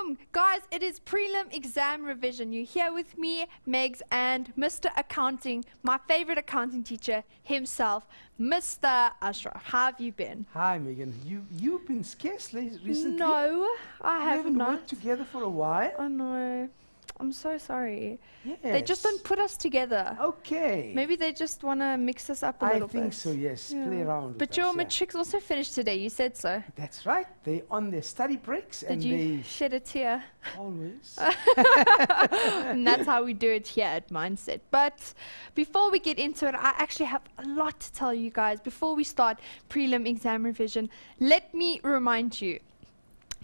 Welcome, guys. It is prelim exam revision. You're here with me, Megs, and Mr. Accounting, my favorite accounting teacher himself, Mr. Ashraf. How have you been? Hi, Megan. You've been scarce recently. No, I have haven't not. worked together for a while. I know. I'm so sorry. Yes. They just don't put us together. Okay. Maybe they just want to mix us up a little bit. I think so, yes. Yeah. Play around But with your us, yeah. matrics also finished today. You said so. That's right. They're on their study breaks Did and you they shed a tear? always. And that's how we do it here at Mindset. But before we get into it, I actually have a lot to tell you guys. Before we start prelim exam revision, let me remind you,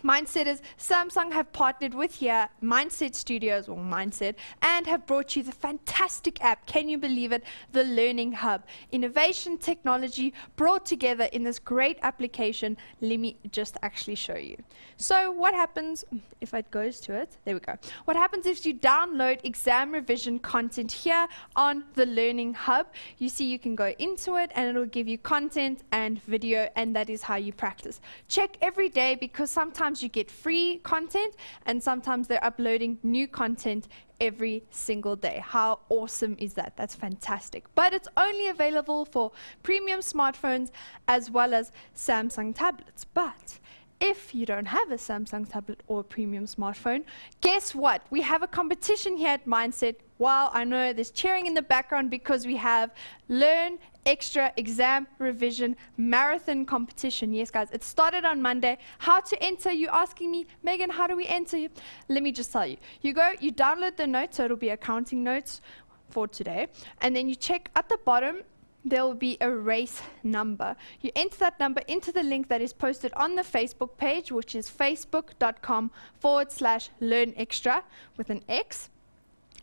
Mindsetters, Samsung have partnered with here, Mindset Studios, or Mindset, and have brought you the fantastic app, can you believe it, the Learning Hub. Innovation, technology, brought together in this great application. Let me just actually show you. So what happens, if it goes to it, there we go. What happens if you download exam revision content here on the Learning Hub? You see you can go into it and it'll give you content and video, and that is how you practice. Check every day, because sometimes you get free content and sometimes they're uploading new content every single day. How awesome is that? That's fantastic. But it's only available for premium smartphones as well as Samsung tablets. But if you don't have a Samsung tablet or a premium smartphone, guess what? We have a competition here at Mindset. Wow, I know there's cheering in the background because we have Learn Extra Exam Revision Marathon Competition. Yes, guys, it started on Monday. How to enter? You're asking me, Megan, how do we enter? Let me just tell you. You download the notes, so it'll be accounting notes for today, and then you check at the bottom. There will be a race number. You enter that number into the link that is posted on the Facebook page, which is facebook.com/learnextra with an X.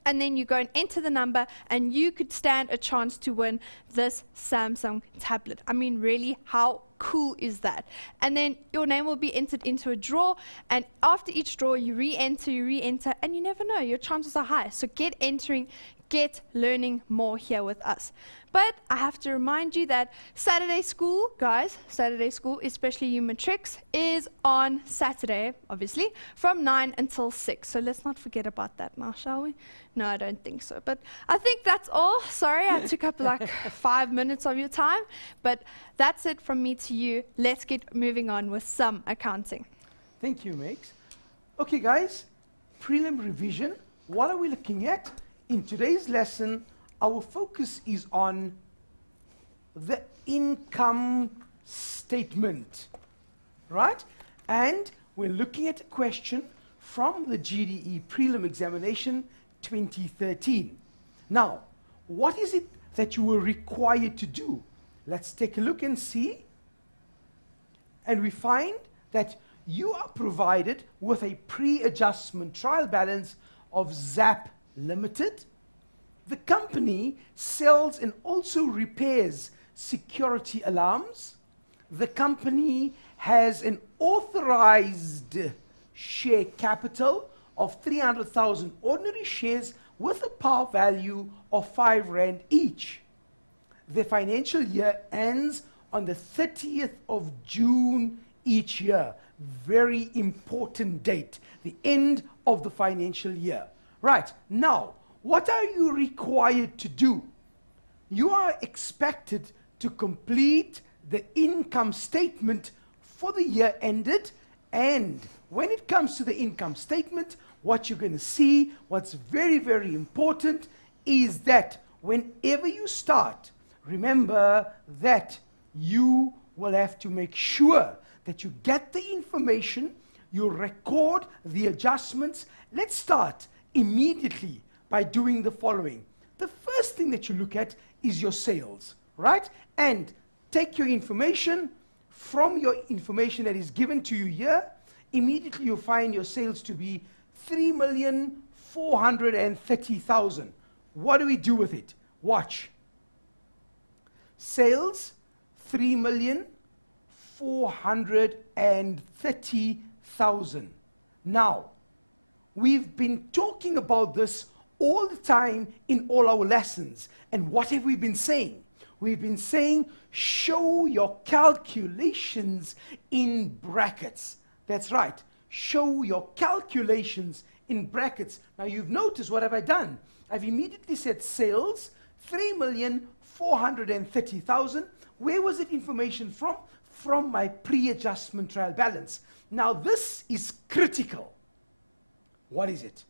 And then you go and enter the number, and you could stand a chance to win this Samsung tablet. I mean, really, how cool is that? And then your name will be entered into a draw, and after each draw, you re-enter, and you never know, your chances are high. So get entering, get learning more here with us. But I have to remind you that Saturday school, guys, Saturday school, especially you matrics, is on Saturday, obviously, from 9 until 6. So let's not forget about that now, shall we? No, I don't think so. But I think that's all. Sorry, I took up like 5 minutes of your time. But that's it from me to you. Let's get moving on with some accounting. Thank you, Megs. Okay, guys, prelim revision. What are we looking at? In today's lesson, our focus is on the income statement, right? And we're looking at a question from the GDE Prelim Examination 2013. Now, what is it that you were required to do? Let's take a look and see. And we find that you are provided with a pre-adjustment trial balance of ZAP Limited. The company sells and also repairs security alarms. The company has an authorized share capital of 300,000 ordinary shares with a par value of 5 Rand each. The financial year ends on the 30th of June each year. Very important date, the end of the financial year. Right, now, what are you required to do? You are expected to complete the income statement for the year ended, and when it comes to the income statement, what you're going to see, what's very, very important, is that whenever you start, remember that you will have to make sure that you get the information, you record the adjustments. Let's start immediately by doing the following. The first thing that you look at is your sales, right? And take your information from your information that is given to you here. Immediately you find your sales to be 3,430,000. What do we do with it? Watch. Sales, 3,430,000. Now, we've been talking about this all the time in all our lessons. And what have we been saying? We've been saying, show your calculations in brackets. That's right. show your calculations in brackets. Now you've noticed, what have I done? I've immediately said sales, 3,430,000. Where was that information from? From my pre-adjustment trial balance. Now this is critical. What is it?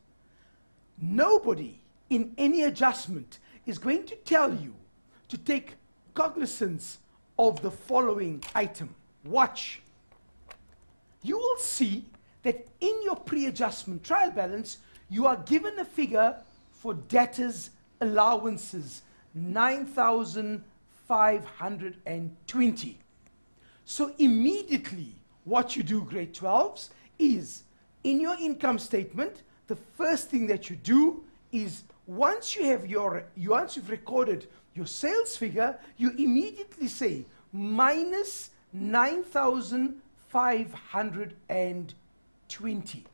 Nobody in any adjustment is going to tell you to take cognizance of the following item. Watch. You will see that in your pre-adjustment trial balance, you are given a figure for debtors' allowances, 9,520. So immediately, what you do, grade 12s, is in your income statement, the first thing that you do is once you've recorded your sales figure, you immediately say minus 9,520.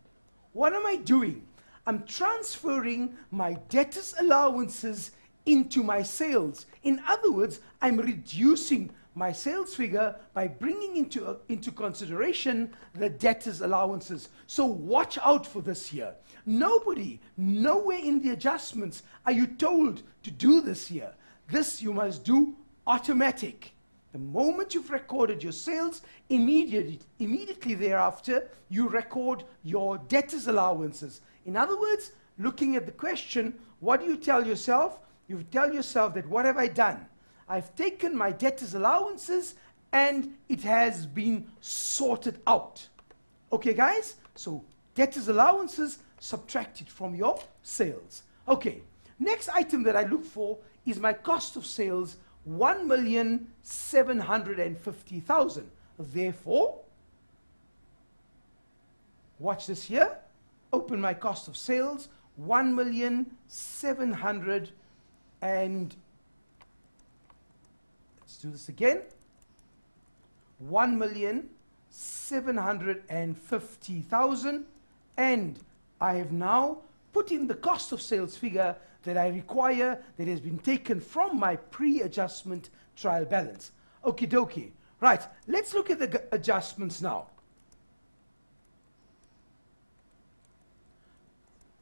What am I doing? I'm transferring my debtors' allowances into my sales. In other words, I'm reducing my sales figure by bringing into consideration the debtors' allowances. So watch out for this here. Nowhere in the adjustments are you told to do this here. This you must do automatic. The moment you've recorded your sales, immediately thereafter, you record your debtors' allowances. In other words, looking at the question, what do you tell yourself? You tell yourself that, what have I done? I've taken my debtors' allowances and it has been sorted out. Okay, guys? So debtors' allowances subtracted from your sales. Okay, next item that I look for is my cost of sales, 1,750,000. Therefore, watch this here. Open my cost of sales, 1,700,000 and let's do this again. 1,750,000, and I have now put in the cost of sales figure that I require, that has been taken from my pre-adjustment trial balance. Okie dokie. Right, let's look at the adjustments now.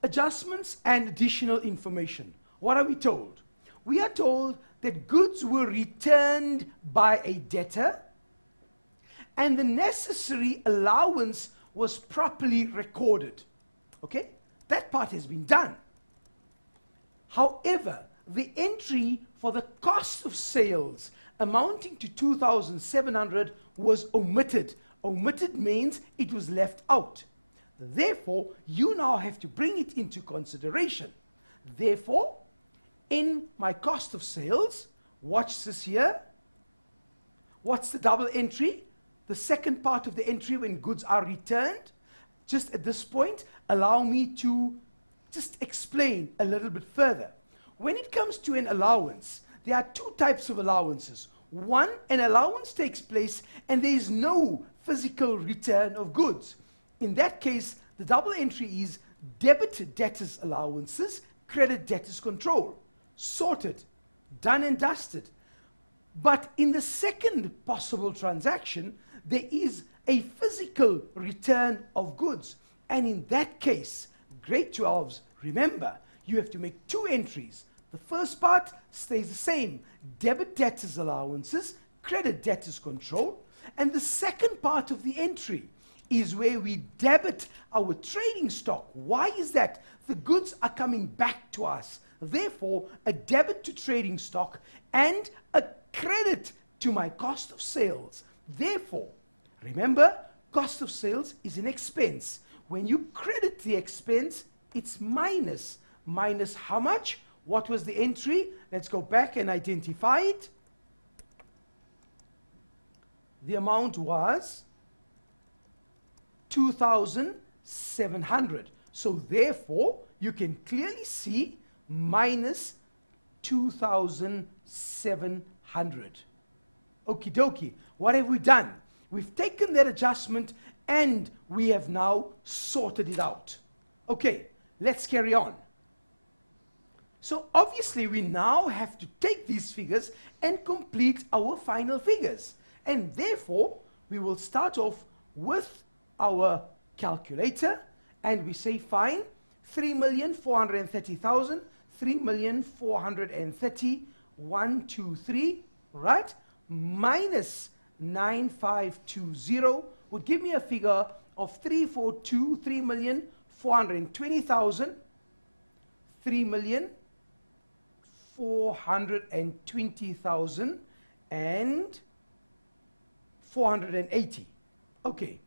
Adjustments and additional information. What are we told? We are told that goods were returned by a debtor and the necessary allowance was properly recorded. Okay? That part has been done. However, the entry for the cost of sales amounting to 2,700 was omitted. Omitted means it was left out. Therefore, you now have to bring it into consideration. Therefore, in my cost of sales, watch this here. What's the double entry? The second part of the entry when goods are returned. Just at this point, allow me to just explain a little bit further. When it comes to an allowance, there are two types of allowances. One, an allowance takes place and there is no physical return of goods. In that case, the double entry is debit debtors allowances, credit debtors control. Sorted, done and dusted. But in the second possible transaction, there is a physical return of goods. And in that case, grade 12s, remember, you have to make two entries. The first part stays the same, debit debtors allowances, credit debtors control. And the second part of the entry is where we debit our trading stock. Why is that? The goods are coming back to us. Therefore, a debit to trading stock and a credit to my cost of sales. Therefore, remember, cost of sales is an expense. When you credit the expense, it's minus. Minus how much? What was the entry? Let's go back and identify it. The amount was 2,700. So therefore, you can clearly see minus 2,700. Okie dokie. What have we done? We've taken that adjustment and we have now sorted it out. Okay, let's carry on. So obviously we now have to take these figures and complete our final figures. And therefore, we will start off with our calculator, and we say fine, 3,430,000, 3,430, 123, right? Minus 9520 would give me a figure of 342, 3,420,000, 3,420,000 and 480. Okay,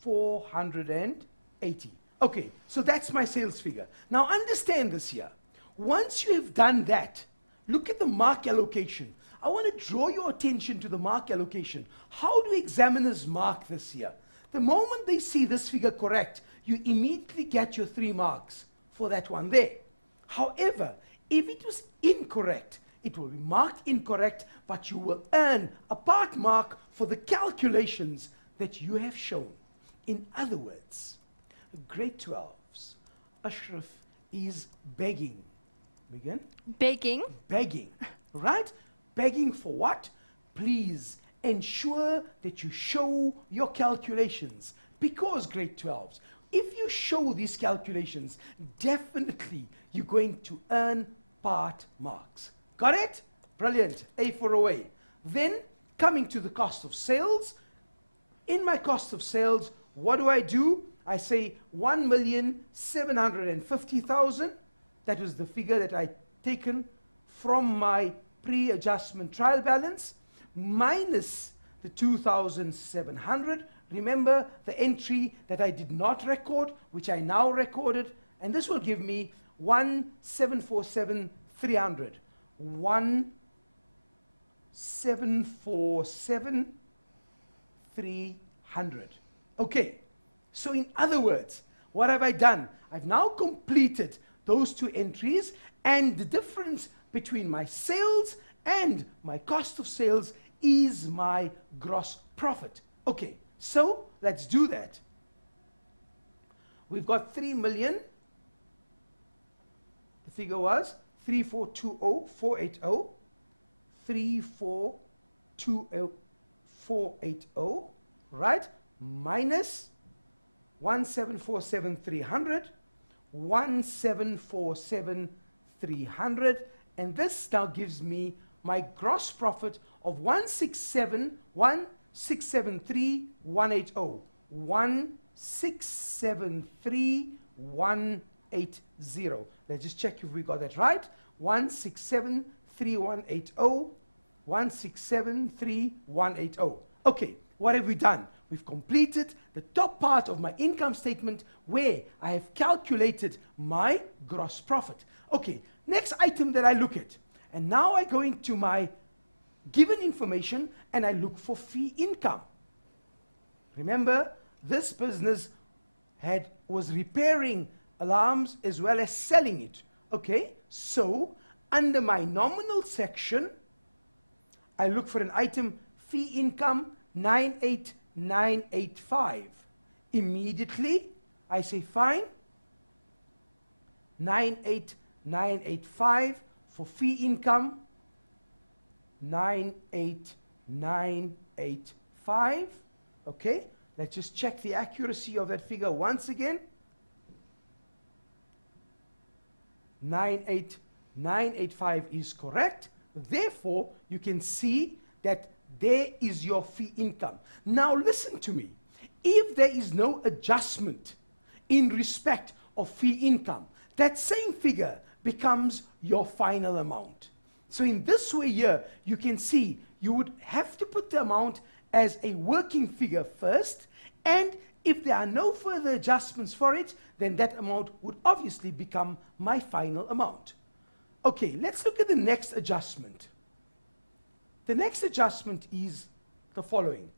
480. Okay, so that's my sales figure. Now understand this here. Once you have done that, look at the mark allocation. I want to draw your attention to the mark allocation. How do examiners mark this here? The moment they see this figure correct, you immediately get your 3 marks for that one there. However, if it was incorrect, it will be marked incorrect, but you will earn a part mark for the calculations that you have shown. In other words, grade 12's Ashraf is begging. Begin? Begging. Begging, right? Begging for what? Please ensure that you show your calculations, because grade 12s, if you show these calculations, definitely you're going to earn part marks. Got it? Brilliant. A for away. Then coming to the cost of sales. In my cost of sales, what do? I say 1,750,000. That was the figure that I taken from my pre-adjustment trial balance, minus the 2,700. Remember the entry that I did not record, which I now recorded, and this will give me 1,747,300. 1,747,300. Okay, so in other words, what have I done? I've now completed those 2 entries, and the difference between my sales and my cost of sales is my gross profit. Okay, so let's do that. We've got 3 million. The figure was 3420480. 3420480, right? Minus 1,747,300. 1,747,300, and this now gives me my gross profit of 1,673,180. 1,673,180. Let's just check if we got that right. 1,673,180. 1,673,180. Okay, what have we done? We've completed the top part of my income statement where I have calculated my gross profit. Okay, next item that I look at. And now I go into my given information and I look for fee income. Remember, this business was repairing alarms as well as selling it. Okay, so under my nominal section, I look for an item fee income 98,985. Immediately, I say fine, 98,985 for fee income, 98,985. Okay, let's just check the accuracy of that figure once again. 98,985 is correct. Therefore, you can see that there is your fee income. Now listen to me. If there is no adjustment in respect of fee income, that same figure becomes your final amount. So in this way here, you can see you would have to put the amount as a working figure first, and if there are no further adjustments for it, then that amount would obviously become my final amount. Okay, let's look at the next adjustment. The next adjustment is the following.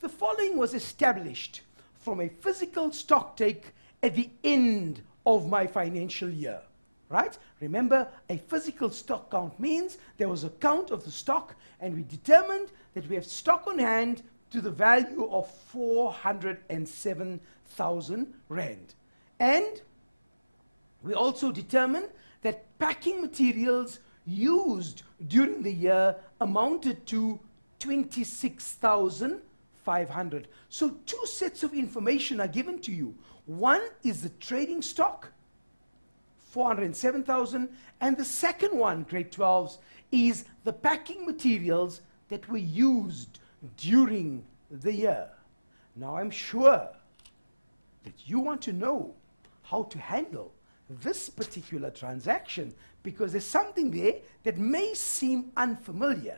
The following was established from a physical stock take at the end of my financial year, right? Remember, a physical stock count means there was a count of the stock, and we determined that we have stock on hand to the value of 407,000 Rand. And we also determined that packing materials used during the year amounted to 26,500 500. So two sets of information are given to you. One is the trading stock, 407,000, and the second one, grade 12s, is the packing materials that were used during the year. Now I'm sure that you want to know how to handle this particular transaction, because there's something there that may seem unfamiliar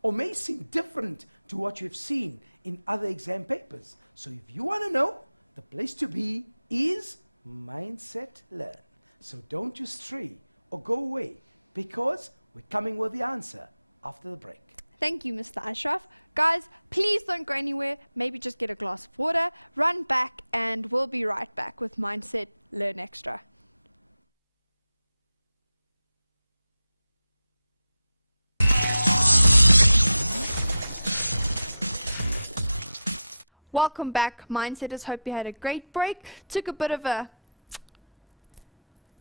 or may seem different to what you've seen in other exam papers. So if you want to know, the place to be is Mindset Learn. So don't you stray or go away, because we're coming with the answer after the break. Thank you, Mr. Ashraf. Guys, please don't go anywhere. Maybe just get a glass of water, run back, and we'll be right back with Mindset Learn Extra. Welcome back, Mindsetters. Hope you had a great break. Took a bit of a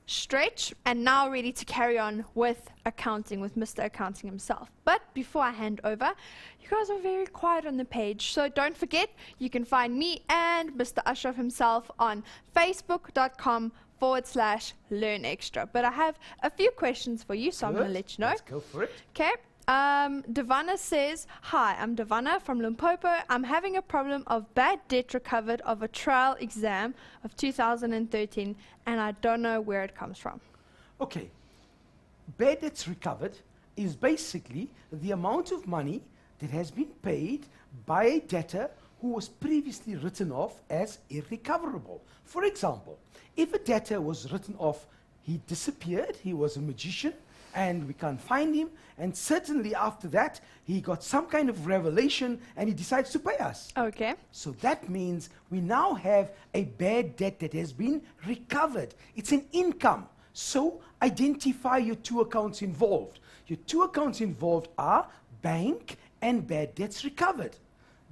stretch and now ready to carry on with accounting, with Mr. Accounting himself. But before I hand over, you guys are very quiet on the page, so don't forget, you can find me and Mr. Ashraf himself on facebook.com/Learn Extra. But I have a few questions for you, so I'm going to let you know. Let's go for it. Okay. Devana says, hi, I'm Devana from Limpopo. I'm having a problem of bad debt recovered of a trial exam of 2013, and I don't know where it comes from. Okay. Bad debts recovered is basically the amount of money that has been paid by a debtor who was previously written off as irrecoverable. For example, if a debtor was written off, he disappeared, he was a magician, and we can't find him, and certainly after that, he got some kind of revelation and he decides to pay us. Okay. So that means we now have a bad debt that has been recovered. It's an income. So identify your two accounts involved. Your two accounts involved are bank and bad debts recovered.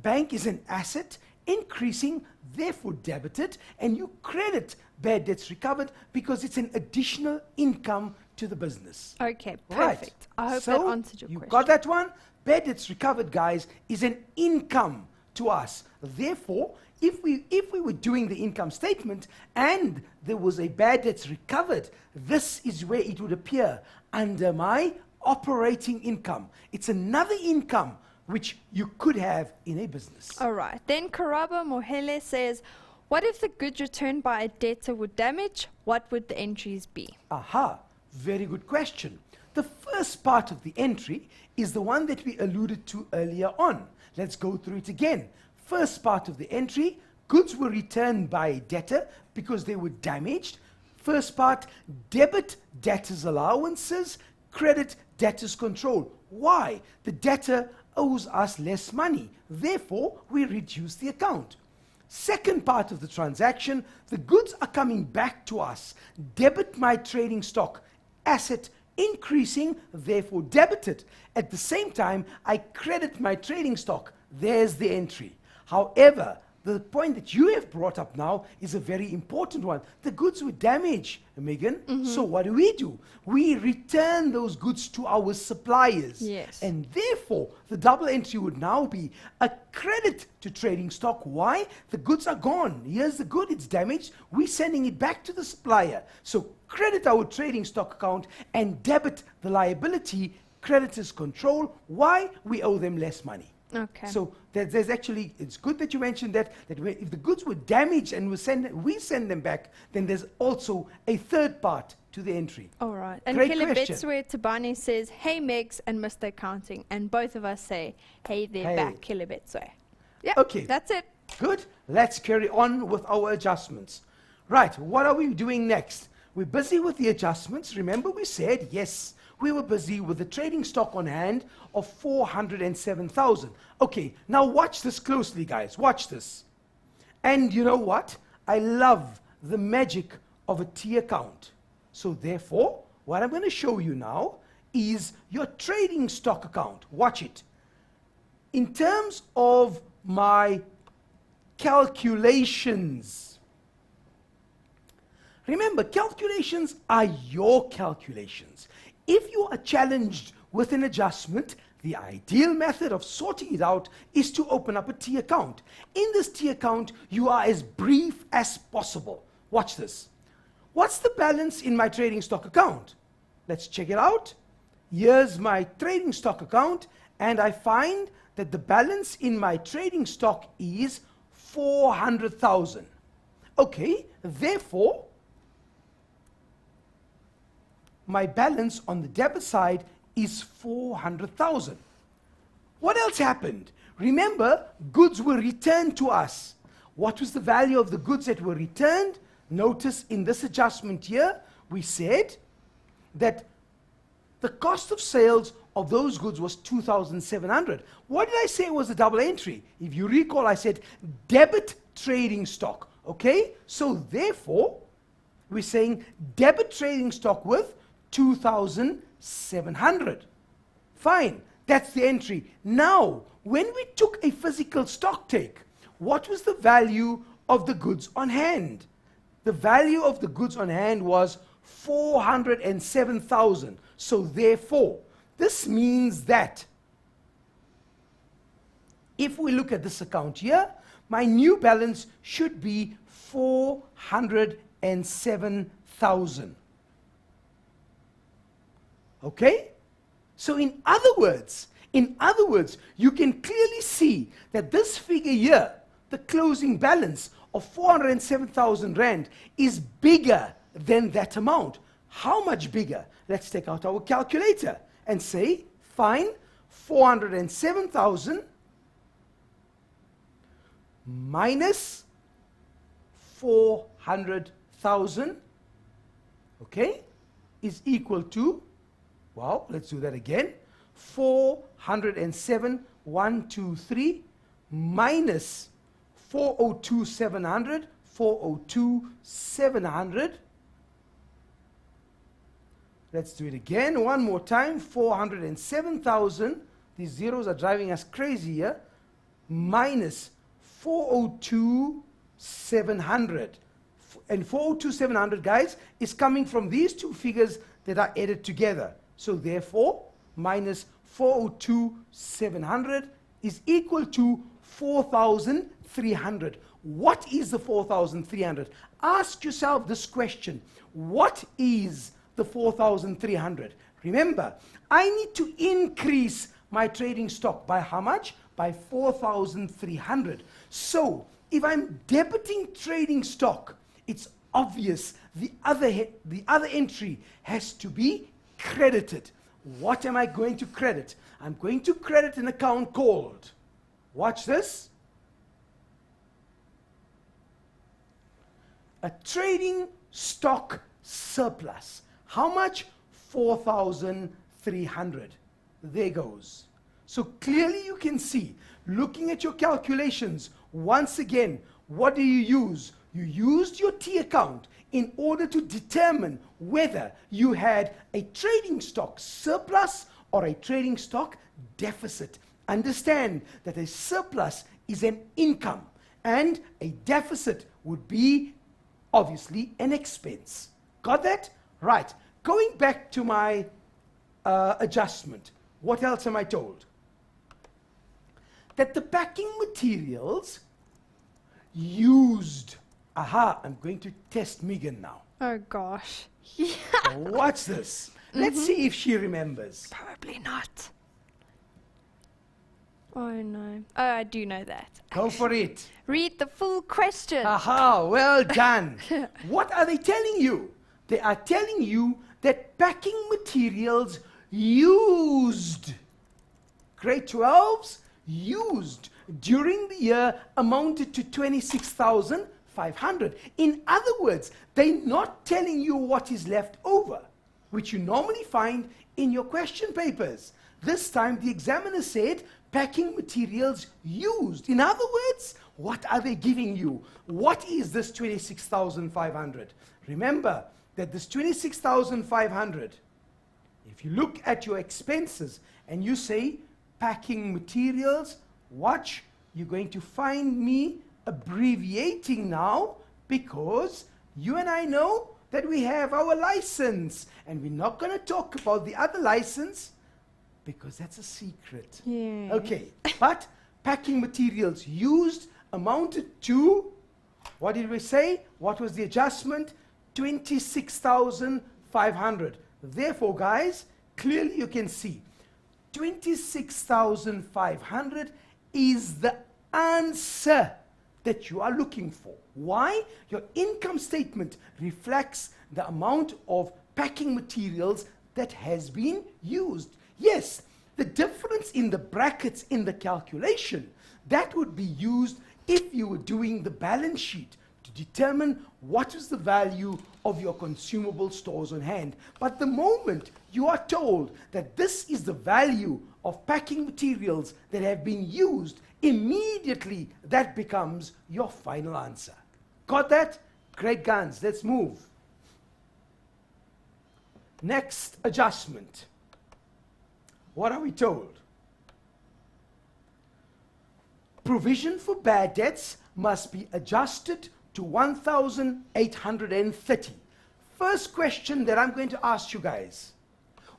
Bank is an asset increasing, therefore debited, and you credit bad debts recovered because it's an additional income to the business. Okay, perfect. Right. I hope So that answered your you question. got that one? Bad debts recovered, guys, is an income to us. Therefore, if we were doing the income statement and there was a bad debts recovered, this is where it would appear under my operating income. It's another income which you could have in a business. All right. Then Karaba Mohele says, what if the goods returned by a debtor were damaged? What would the entries be? Aha, very good question. The first part of the entry is the one that we alluded to earlier on. Let's go through it again. First part of the entry, goods were returned by a debtor because they were damaged. First part, debit debtors' allowances, credit debtors' control. Why? The debtor owes us less money. Therefore, we reduce the account. Second part of the transaction, the goods are coming back to us. Debit my trading stock, asset increasing, therefore debited. At the same time, I credit my trading stock. There's the entry. However, the point that you have brought up now is a very important one. The goods were damaged, Megan. So what do? We return those goods to our suppliers. Yes. And therefore, the double entry would now be a credit to trading stock. Why? The goods are gone. Here's the good, it's damaged. We're sending it back to the supplier. So credit our trading stock account and debit the liability, creditors control. Why? We owe them less money. Okay. So there's actually, it's good that you mentioned that if the goods were damaged and we send them back, then there's also a third part to the entry. All right. And Great question. Kilibetswe Tabani says, hey Megs and Mr. Accounting. And both of us say, hey there Hey. back, Kilibetswe. Yeah, Okay. that's it. Good. Let's carry on with our adjustments. Right, what are we doing next? We're busy with the adjustments. Remember we said, yes, we were busy with the trading stock on hand of 407,000. Okay, now watch this closely, guys. Watch this. And you know what? I love the magic of a T account. So therefore, what I'm going to show you now is your trading stock account. Watch it. In terms of my calculations, remember, calculations are your calculations. If you are challenged with an adjustment, The ideal method of sorting it out is to open up a T account. In this T account, you are as brief as possible. Watch this. What's the balance in my trading stock account? Let's check it out. Here's my trading stock account, and I find that the balance in my trading stock is 400,000. Okay, therefore, my balance on the debit side is 400,000. What else happened? Remember, goods were returned to us. What was the value of the goods that were returned? Notice in this adjustment here, we said that the cost of sales of those goods was 2,700. What did I say was a double entry? If you recall, I said debit trading stock. Okay? So therefore, we're saying debit trading stock with 2,700. Fine. That's the entry. Now, when we took a physical stock take, what was the value of the goods on hand? The value of the goods on hand was 407,000. So therefore, this means that if we look at this account here, my new balance should be 407,000. Okay? So in other words, you can clearly see that this figure here, the closing balance of 407,000 Rand, is bigger than that amount. How much bigger? Let's take out our calculator and say, fine, 407,000 minus 400,000, okay, is equal to, wow, let's do that again, 407, 123, minus 402,700, 402,700. Let's do it again, one more time, 407,000, these zeros are driving us crazy here, minus 402,700. And 402,700, guys, is coming from these two figures that are added together. So therefore, minus 402,700 is equal to 4,300. What is the 4,300? Ask yourself this question. What is the 4,300? Remember, I need to increase my trading stock by how much? By 4,300. So, if I'm debiting trading stock, it's obvious the other entry has to be credited. What am I going to credit? I'm going to credit an account called, watch this, a trading stock surplus. How much? 4,300. There goes. So clearly you can see, looking at your calculations, once again, what do you use? You used your T account in order to determine whether you had a trading stock surplus or a trading stock deficit. Understand that a surplus is an income and a deficit would be obviously an expense. Got that? Right. Going back to my adjustment, what else am I told? That the packing materials used, I'm going to test Megan now. Oh gosh. Yeah. Watch this. Let's see if she remembers. Probably not. Oh no. Oh, I do know that. Go for it. Read the full question. Well done. What are they telling you? They are telling you that packing materials used, grade 12s, used during the year amounted to 26,500. In other words, they're not telling you what is left over, which you normally find in your question papers. This time the examiner said packing materials used. In other words, what are they giving you? What is this 26,500? Remember that this 26,500, if you look at your expenses and you say packing materials, watch, you're going to find me abbreviating now because you and I know that we have our license and we're not going to talk about the other license Because that's a secret. Yeah. Okay, but packing materials used amounted to, what did we say? What was the adjustment? 26,500. Therefore, guys, clearly you can see 26,500 is the answer that you are looking for. Why? Your income statement reflects the amount of packing materials that has been used. Yes, the difference in the brackets in the calculation, that would be used if you were doing the balance sheet to determine what is the value of your consumable stores on hand. But the moment you are told that this is the value of packing materials that have been used, immediately that becomes your final answer. Got that? Great guns. Let's move. Next adjustment. What are we told? Provision for bad debts must be adjusted to 1,830. First question that I'm going to ask you guys.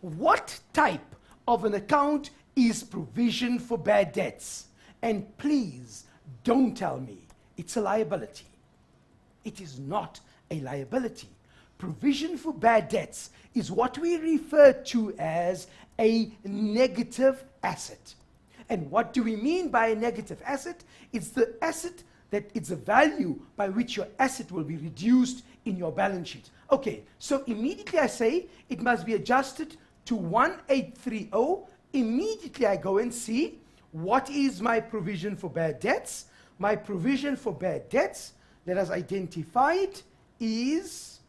What type of an account is provision for bad debts? And please don't tell me it's a liability. It is not a liability. Provision for bad debts is what we refer to as a negative asset. And what do we mean by a negative asset? It's the asset that it's a value by which your asset will be reduced in your balance sheet. Okay, so immediately I say it must be adjusted to 1,830. Immediately I go and see what is my provision for bad debts. My provision for bad debts, let us identify it, is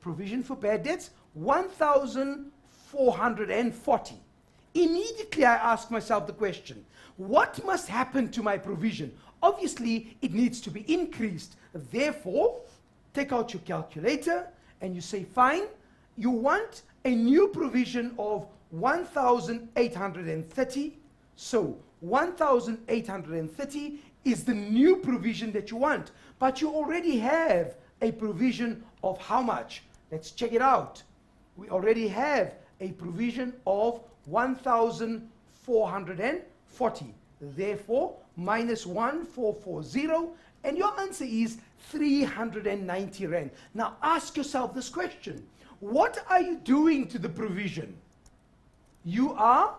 provision for bad debts 1,440. Immediately I ask myself the question, what must happen to my provision? Obviously, it needs to be increased. Therefore, take out your calculator and you say, fine, you want a new provision of 1,830. So 1,830 is the new provision that you want. But you already have a provision of how much? Let's check it out. We already have a provision of 1,440. Therefore, minus 1,440, and your answer is 390 Rand. Now ask yourself this question. What are you doing to the provision? You are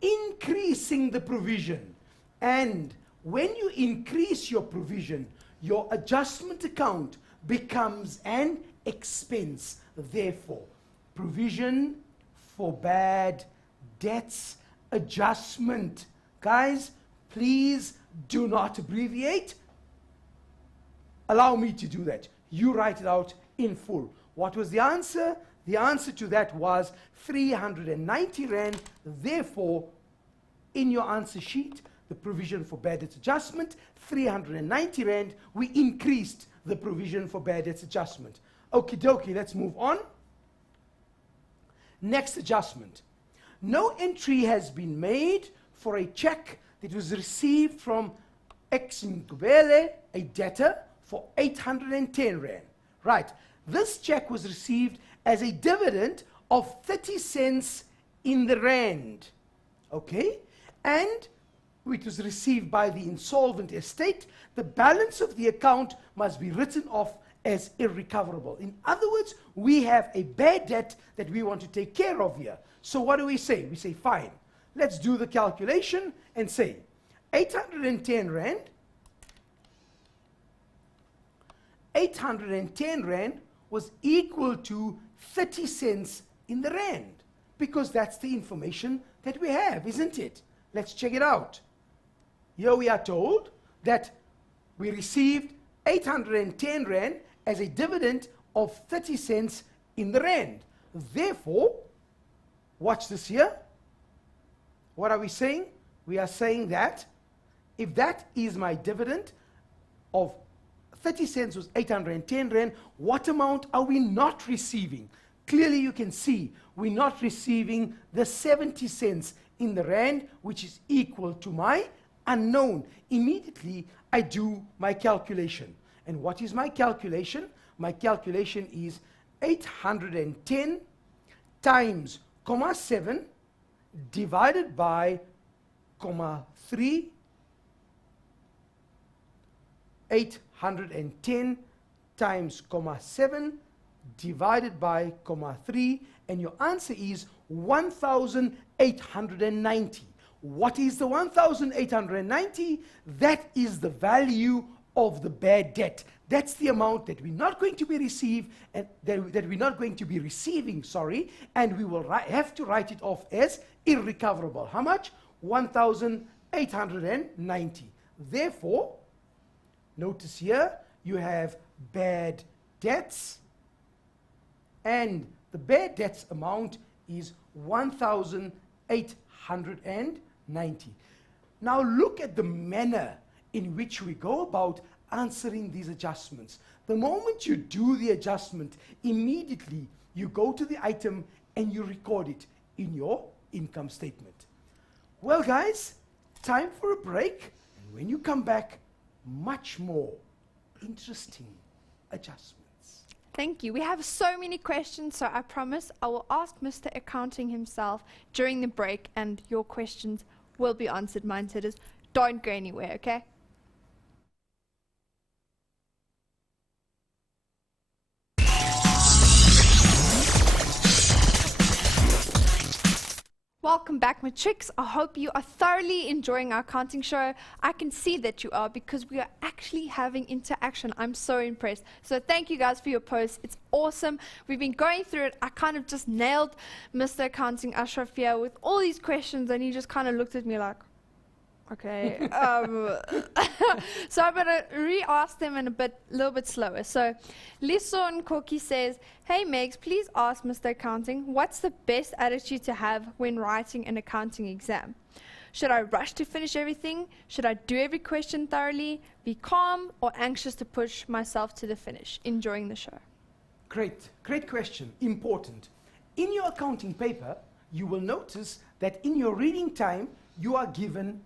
increasing the provision. And when you increase your provision, your adjustment account becomes an expense. Therefore, provision for bad debts adjustment. Guys, please do not abbreviate. Allow me to do that. You write it out in full. What was the answer? The answer to that was 390 Rand. Therefore, in your answer sheet, the provision for bad debts adjustment, 390 Rand, we increased the provision for bad debts adjustment. Okie dokie, let's move on. Next adjustment. No entry has been made for a check that was received from X Ngubele, a debtor, for 810 Rand. Right, this check was received as a dividend of 30 cents in the Rand. Okay, and it was received by the insolvent estate. The balance of the account must be written off as irrecoverable. In other words, we have a bad debt that we want to take care of here. So what do we say? We say, fine, let's do the calculation and say 810 Rand. 810 Rand was equal to 30 cents in the Rand, because that's the information that we have, isn't it? Let's check it out. Here we are told that we received 810 Rand as a dividend of 30 cents in the Rand. Therefore, watch this here. What are we saying? We are saying that if that is my dividend of 30 cents was 810 Rand, what amount are we not receiving? Clearly you can see we're not receiving the 70 cents in the Rand, which is equal to my unknown. Immediately I do my calculation. And what is my calculation? My calculation is 810 times 0.7 divided by, comma 3, 810 times, comma 7, divided by, comma 3, and your answer is 1,890. What is the 1,890? That is the value of the bad debt. That's the amount that we're not going to be receiving, sorry, and we will have to write it off as irrecoverable. How much? 1,890. Therefore, notice here, you have bad debts, and the bad debts amount is 1,890. Now look at the manner in which we go about answering these adjustments. The moment you do the adjustment, immediately you go to the item and you record it in your income statement. Well guys, time for a break, and when you come back, much more interesting adjustments. Thank you. We have so many questions, so I promise I will ask Mr. Accounting himself during the break, and your questions will be answered, Mindsetters. Don't go anywhere, okay? Welcome back, Matrix. I hope you are thoroughly enjoying our accounting show. I can see that you are, because we are actually having interaction. I'm so impressed. So thank you guys for your posts. It's awesome. We've been going through it. I kind of just nailed Mr. Accounting Ashraf here with all these questions, and he just kind of looked at me like, okay. So I'm going to re-ask them in a little bit slower. So Lison Koki says, hey Megs, please ask Mr. Accounting, what's the best attitude to have when writing an accounting exam? Should I rush to finish everything? Should I do every question thoroughly, be calm, or anxious to push myself to the finish? Enjoying the show. Great question, important. In your accounting paper, you will notice that in your reading time, you are given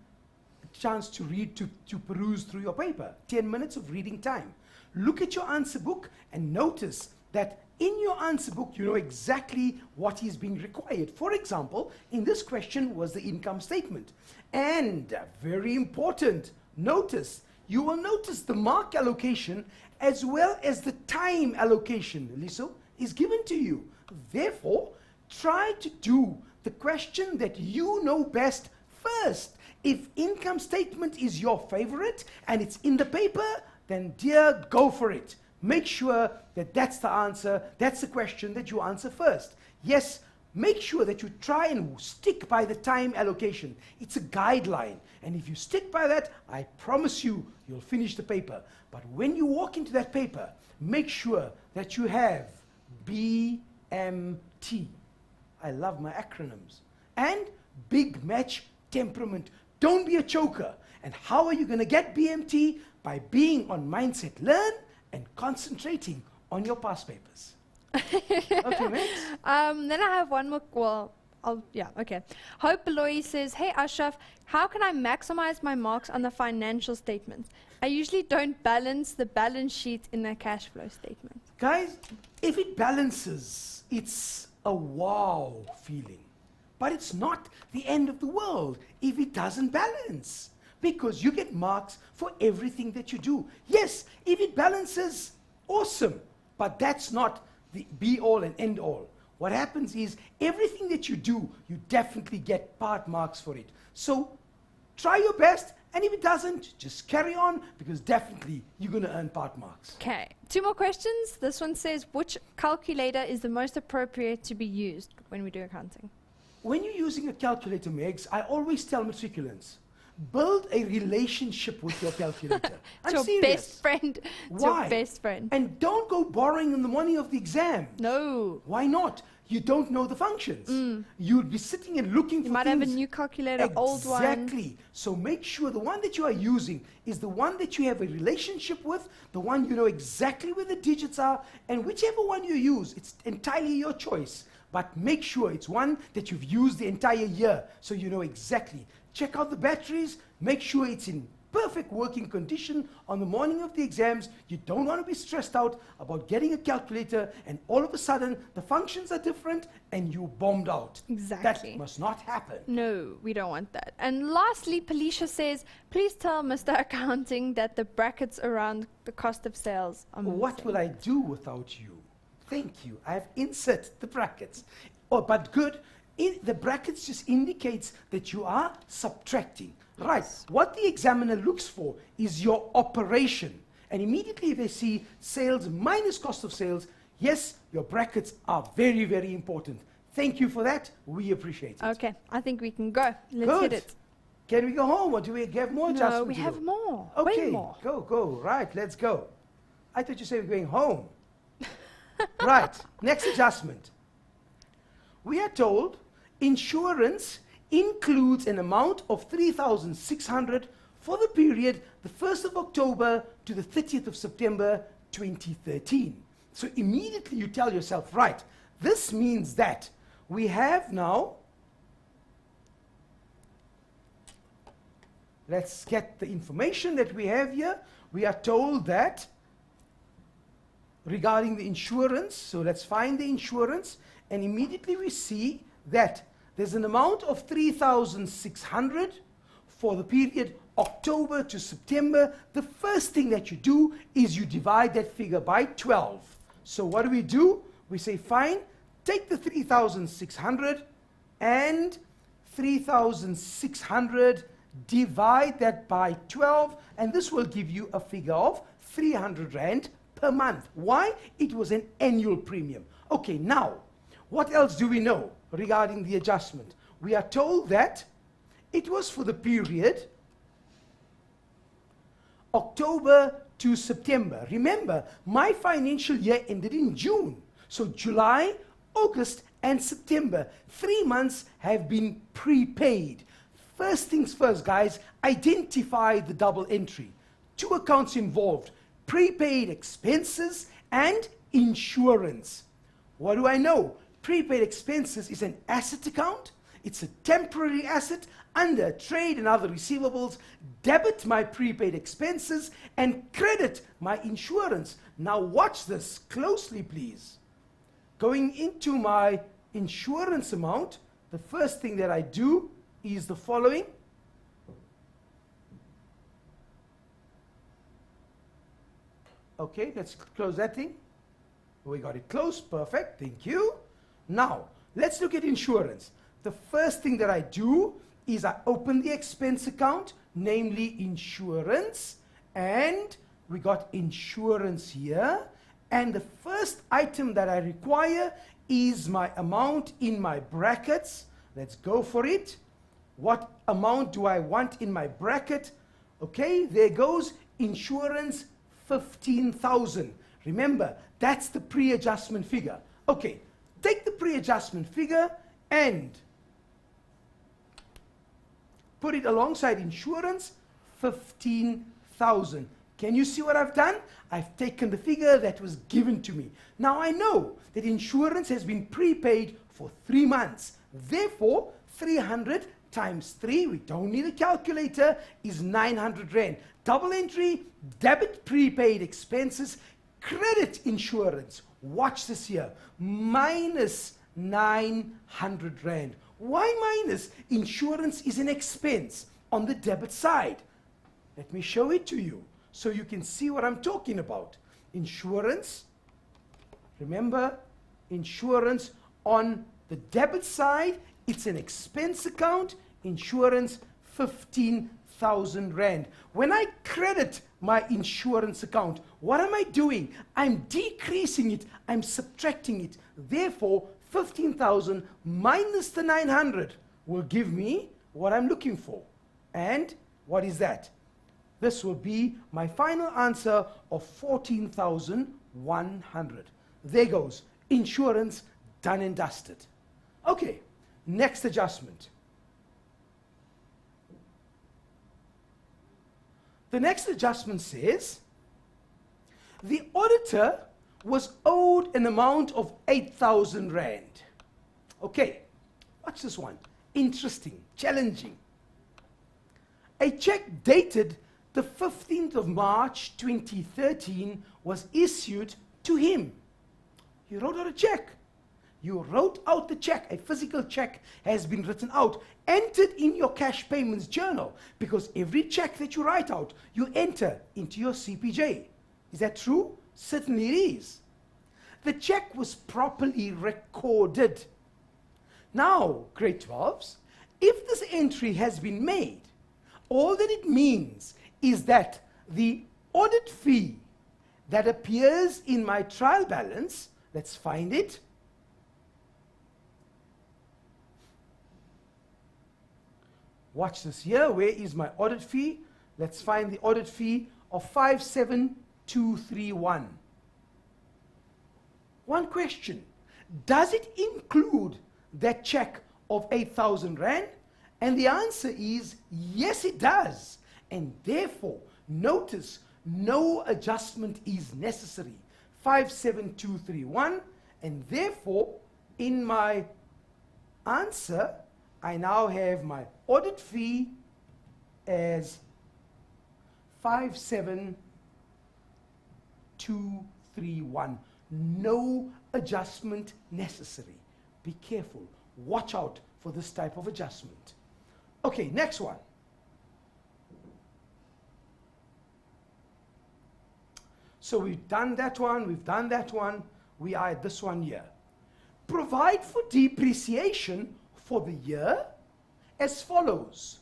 chance to read, to peruse through your paper. 10 minutes of reading time. Look at your answer book and notice that in your answer book, you know exactly what is being required. For example, in this question was the income statement. And very important, you will notice the mark allocation as well as the time allocation, Liso, is given to you. Therefore, try to do the question that you know best first. If income statement is your favorite and it's in the paper, then dear, go for it. Make sure that that's the answer, that's the question that you answer first. Yes, make sure that you try and stick by the time allocation. It's a guideline, and if you stick by that, I promise you, you'll finish the paper. But when you walk into that paper, make sure that you have BMT. I love my acronyms. And big match temperament. Don't be a choker. And how are you going to get BMT? By being on Mindset Learn and concentrating on your past papers. Okay, mate? Then I have one more. Well, okay. Hope Beloy says, hey Ashraf, how can I maximize my marks on the financial statements? I usually don't balance the balance sheet in the cash flow statement. Guys, if it balances, it's a wow feeling. But it's not the end of the world if it doesn't balance, because you get marks for everything that you do. Yes, if it balances, awesome, but that's not the be-all and end-all. What happens is everything that you do, you definitely get part marks for it. So try your best, and if it doesn't, just carry on, because definitely you're going to earn part marks. Okay, 2 more questions. This one says, which calculator is the most appropriate to be used when we do accounting? When you're using a calculator, Megs, I always tell matriculants, build a relationship with your calculator. I'm your serious. Best friend. Why? Your best friend. And don't go borrowing the money of the exam. No. Why not? You don't know the functions. You'll be sitting and looking for You might things. have a new calculator, old one. Exactly. So make sure the one that you are using is the one that you have a relationship with, the one you know exactly where the digits are, and whichever one you use, it's entirely your choice. But make sure it's one that you've used the entire year, so you know exactly. Check out the batteries, make sure it's in perfect working condition on the morning of the exams. You don't want to be stressed out about getting a calculator and all of a sudden the functions are different and you bombed out. Exactly. That must not happen. No, we don't want that. And lastly, Felicia says, please tell Mr. Accounting that the brackets around the cost of sales are What missing. will I do without you? Thank you. I have insert the brackets. Oh, but good. The brackets just indicates that you are subtracting. Right. Yes. What the examiner looks for is your operation. And immediately they see sales minus cost of sales. Yes, your brackets are very, very important. Thank you for that. We appreciate it. Okay, I think we can go. Let's Good. hit it. Can we go home or do we have more adjustments? No, we to have do? more. Okay, Way more. go. Right, let's go. I thought you said we're going home. Right, next adjustment. We are told insurance includes an amount of 3,600 for the period the 1st of October to the 30th of September 2013. So immediately you tell yourself, right, this means that we have now, let's get the information that we have here. We are told that regarding the insurance, so let's find the insurance, and immediately we see that there's an amount of 3,600 for the period October to September. The first thing that you do is you divide that figure by 12. So what do? We say, fine, take the 3,600 and 3,600, divide that by 12, and this will give you a figure of 300 Rand per month. Why? It was an annual premium. Okay, now, what else do we know regarding the adjustment? We are told that it was for the period October to September. Remember, my financial year ended in June. So July, August, and September, 3 months have been prepaid. First things first, guys, identify the double entry. 2 accounts involved, prepaid expenses and insurance. What do I know? Prepaid expenses is an asset account. It's a temporary asset under trade and other receivables. Debit my prepaid expenses and credit my insurance. Now watch this closely, please. Going into my insurance amount, the first thing that I do is the following. Okay, let's close that thing. We got it closed. Perfect. Thank you. Now, let's look at insurance. The first thing that I do is I open the expense account, namely insurance, and we got insurance here. And the first item that I require is my amount in my brackets. Let's go for it. What amount do I want in my bracket? Okay, there goes insurance, 15,000. Remember, that's the pre-adjustment figure. Okay, take the pre-adjustment figure and put it alongside insurance, 15,000. Can you see what I've done? I've taken the figure that was given to me. Now I know that insurance has been prepaid for 3 months. Therefore, 300 times 3, we don't need a calculator, is 900 Rand. Double entry, debit prepaid expenses, credit insurance. Watch this here. Minus 900 Rand. Why minus? Insurance is an expense on the debit side. Let me show it to you so you can see what I'm talking about. Insurance, remember, insurance on the debit side, it's an expense account. Insurance, 15,000 Rand. When I credit my insurance account, what am I doing? I'm decreasing it, I'm subtracting it. Therefore, 15,000 minus the 900 will give me what I'm looking for. And what is that? This will be my final answer of 14,100. There goes. Insurance done and dusted. Okay, next adjustment. The next adjustment says, the auditor was owed an amount of 8,000 Rand. Okay, watch this one. Interesting, challenging. A check dated the 15th of March 2013 was issued to him. You wrote out a check. You wrote out the check. A physical check has been written out, entered in your cash payments journal, because every check that you write out, you enter into your CPJ. Is that true? Certainly it is. The check was properly recorded. Now, grade 12s, if this entry has been made, all that it means is that the audit fee that appears in my trial balance, let's find it. Watch this here. Where is my audit fee? Let's find the audit fee of 57231. One question. Does it include that check of 8,000 Rand? And the answer is yes, it does. And therefore, notice no adjustment is necessary. 57231. And therefore, in my answer, I now have my audit fee as 57231. No adjustment necessary. Be careful. Watch out for this type of adjustment. Okay, next one. So we've done that one, we've done that one. We are at this one here. Provide for depreciation for the year as follows.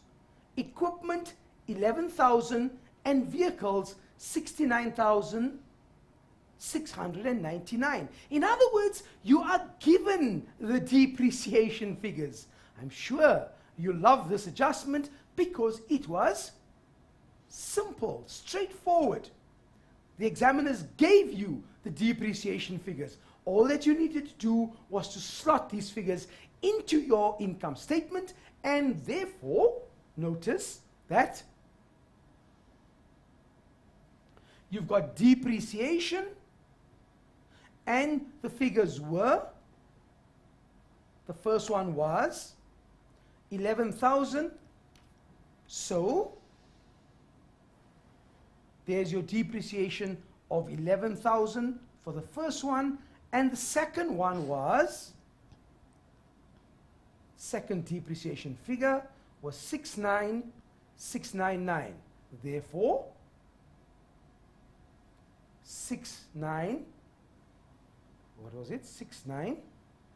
Equipment 11,000 and vehicles 69,699. In other words, you are given the depreciation figures. I'm sure you love this adjustment because it was simple, straightforward. The examiners gave you the depreciation figures. All that you needed to do was to slot these figures into your income statement, and therefore, notice that you've got depreciation, and the figures were, the first one was 11,000, so there's your depreciation of 11,000 for the first one, and the second one was, second depreciation figure was 69,699. Therefore, 69, what was it? 69.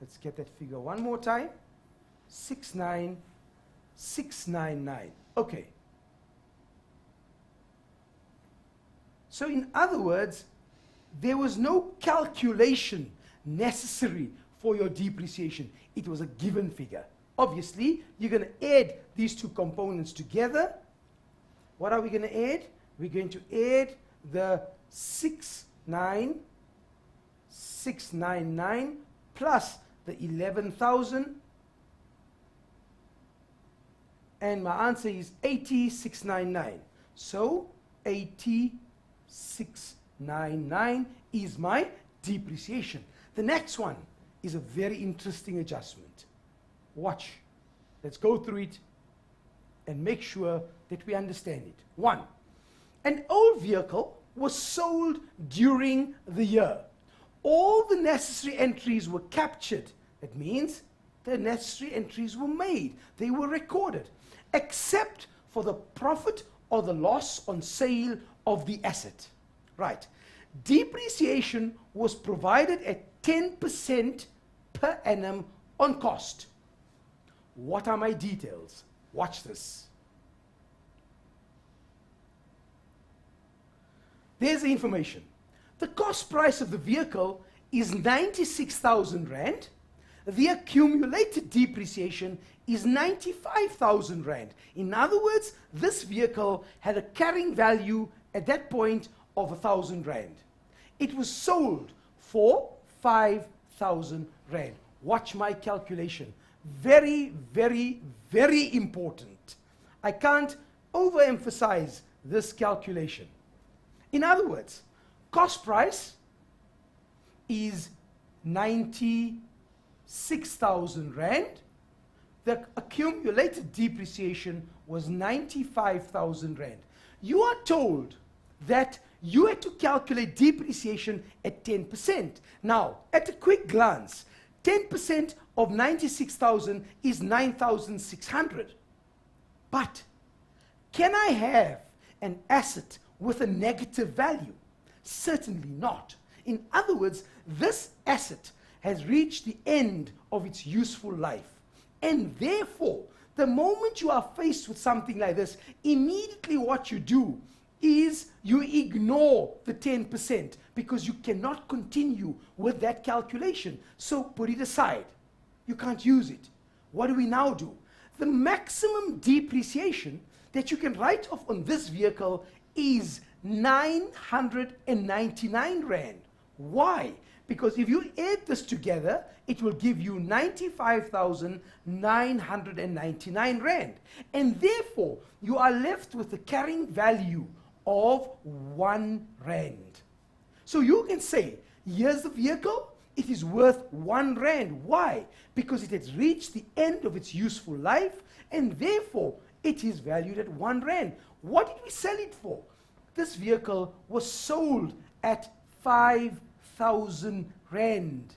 Let's get that figure one more time. 69,699. Okay. So in other words, there was no calculation necessary for your depreciation. It was a given figure. Obviously, you're going to add these two components together. What are we going to add? We're going to add the 69,699 plus the 11,000. And my answer is 80,699. So 80,699 is my depreciation. The next one is a very interesting adjustment. Watch. Let's go through it and make sure that we understand it. 1. An old vehicle was sold during the year. All the necessary entries were captured. That means the necessary entries were made. They were recorded, except for the profit or the loss on sale of the asset. Right. Depreciation was provided at 10% per annum on cost. What are my details? Watch this. There's the information. The cost price of the vehicle is 96,000 Rand. The accumulated depreciation is 95,000 Rand. In other words, this vehicle had a carrying value at that point of 1,000 Rand. It was sold for 5,000 Rand. Watch my calculation. Very, very, very important. I can't overemphasize this calculation. In other words, cost price is 96,000 Rand. The accumulated depreciation was 95,000 Rand. You are told that you had to calculate depreciation at 10%. Now, at a quick glance, 10% of 96,000 is 9,600. But can I have an asset with a negative value? Certainly not. In other words, this asset has reached the end of its useful life. And therefore, the moment you are faced with something like this, immediately what you do is you ignore the 10% because you cannot continue with that calculation. So put it aside. You can't use it. What do we now do? The maximum depreciation that you can write off on this vehicle is 999 Rand. Why? Because if you add this together, it will give you 95,999 Rand. And therefore, you are left with a carrying value of 1 Rand. So you can say, here's the vehicle, it is worth 1 Rand. Why? Because it has reached the end of its useful life, and therefore, it is valued at 1 Rand. What did we sell it for? This vehicle was sold at 5,000 Rand.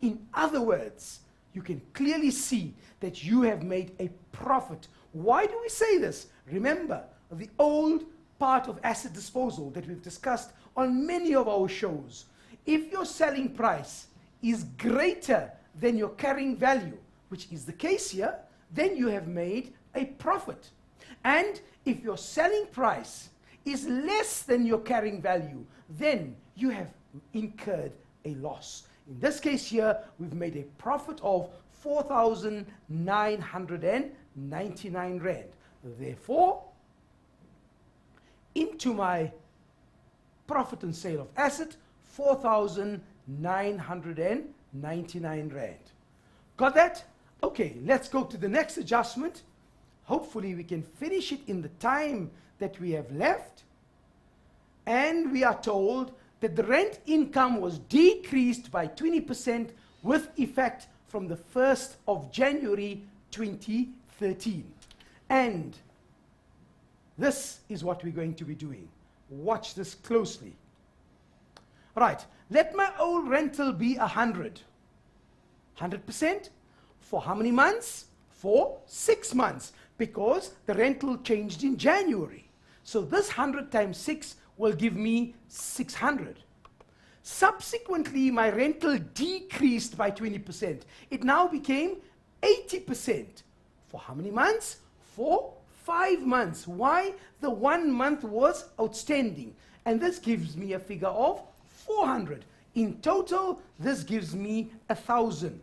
In other words, you can clearly see that you have made a profit. Why do we say this? Remember, the old part of asset disposal that we've discussed on many of our shows. If your selling price is greater than your carrying value, which is the case here, then you have made a profit. And if your selling price is less than your carrying value, then you have incurred a loss. In this case here, we've made a profit of 4,999 Rand. Therefore, into my profit and sale of asset, 4,999 Rand. Got that? Okay, let's go to the next adjustment. Hopefully we can finish it in the time that we have left. And we are told that the rent income was decreased by 20% with effect from the 1st of January 2013. And this is what we're going to be doing. Watch this closely. Right, let my old rental be 100. 100% for how many months? For 6 months, because the rental changed in January. So this 100 times 6 will give me 600. Subsequently, my rental decreased by 20%. It now became 80%. For how many months? For 5 months. Why? The 1 month was outstanding. And this gives me a figure of 400. In total, this gives me 1,000.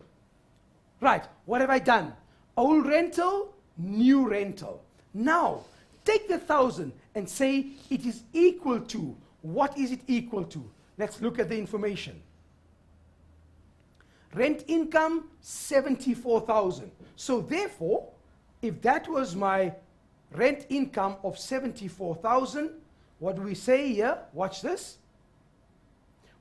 Right, what have I done? Old rental, new rental. Now, take the 1,000 and say it is equal to. What is it equal to? Let's look at the information. Rent income, 74,000. So therefore, if that was my rent income of 74,000, what do we say here? Watch this.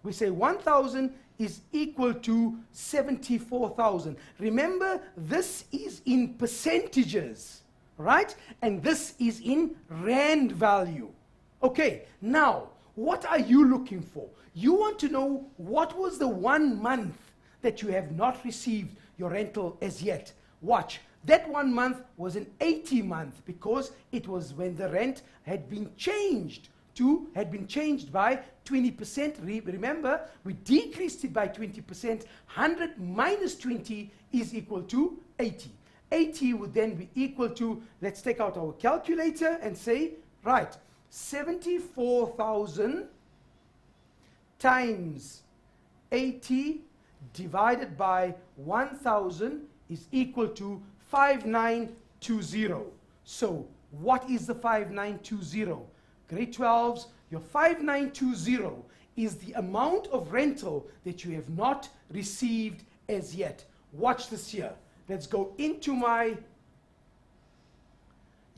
We say 1,000 is equal to 74,000. Remember, this is in percentages, right? And this is in Rand value. Okay, now, what are you looking for? You want to know what was the 1 month that you have not received your rental as yet. Watch, that 1 month was an 80 month because it was when the rent had been changed by 20%. Remember, we decreased it by 20%. 100 minus 20 is equal to 80. 80 would then be equal to, let's take out our calculator and say, right, 74,000 times 80 divided by 1,000 is equal to 5920. So what is the 5920? Grade 12s, your 5920 is the amount of rental that you have not received as yet. Watch this here. Let's go into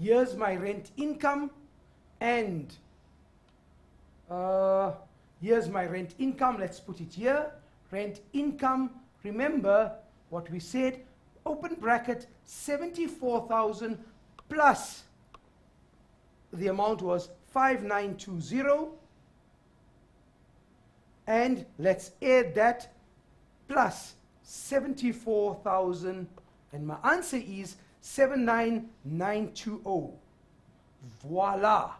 here's my rent income, and here's my rent income. Let's put it here. Rent income, remember what we said, open bracket, 74,000 plus the amount was 5920. And let's add that plus 74,000. And my answer is 79920. Voila.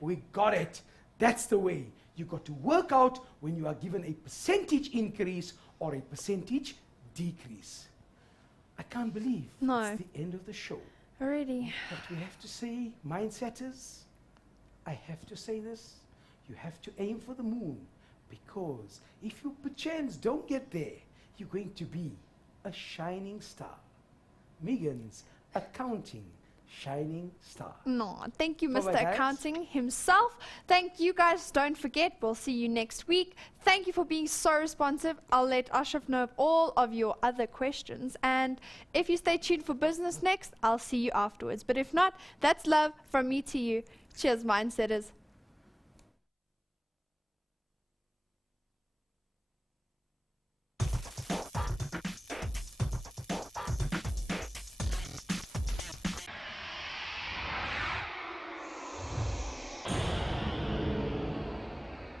We got it. That's the way. You got to work out when you are given a percentage increase or a percentage decrease. I can't believe No. it's the end of the show. Already. But we have to say, mindsetters, I have to say this, you have to aim for the moon, because if you perchance don't get there, you're going to be a shining star. Megan's accounting shining star. No, thank you, Over Mr. hands. Accounting himself. Thank you guys. Don't forget, we'll see you next week. Thank you for being so responsive. I'll let Ashraf know of all of your other questions. And if you stay tuned for business next, I'll see you afterwards. But if not, that's love from me to you. Cheers, mindsetters.